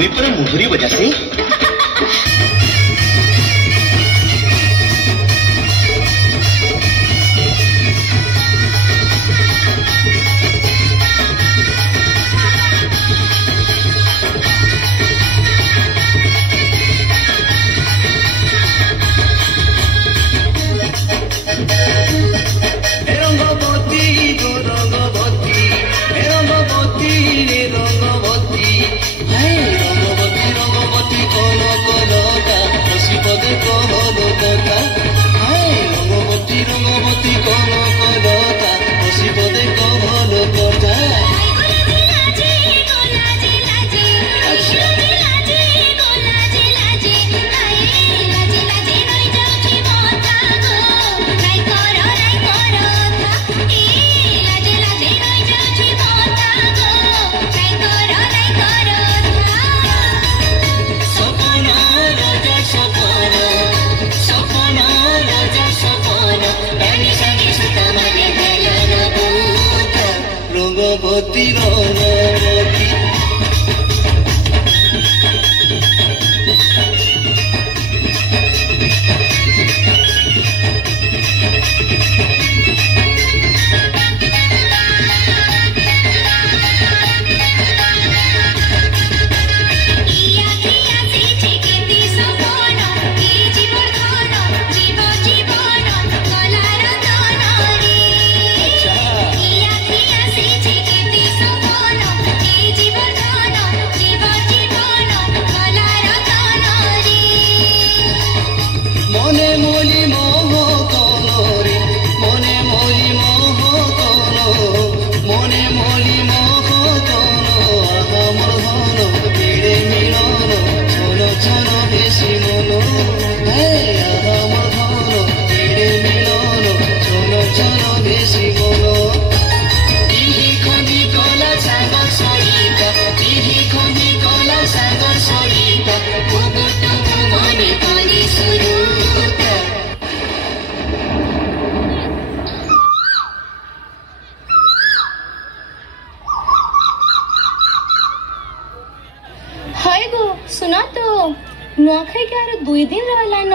मुई पर मुहुरी बजासी सुना तो नुआखाई के आरो 2 दिन रहला न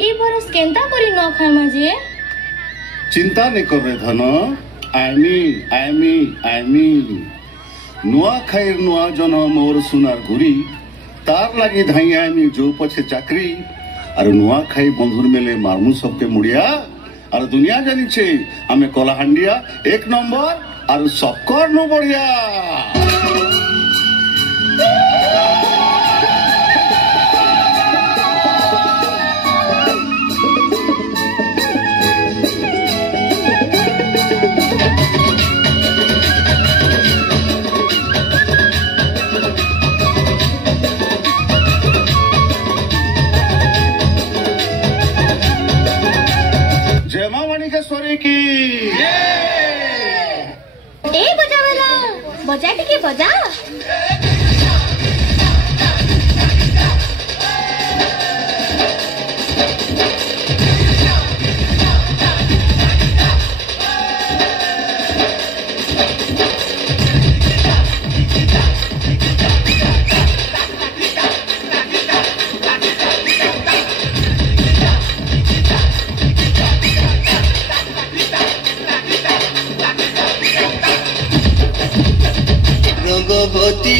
ई बरस केंता करी नुआखाई मजे चिंता नहीं कर रे धन आईमी नुआखाई नुआ जन मोर सुनार घुरी तार लगी धाई आईमी जो पछे चाकरी और नुआखाई बंधुर मेले मारमु सबके मुड़िया और दुनिया जानी छे हमें कलाहांडिया 1 नंबर और सबकर नु बढ़िया बजा टिके बजा रंगवती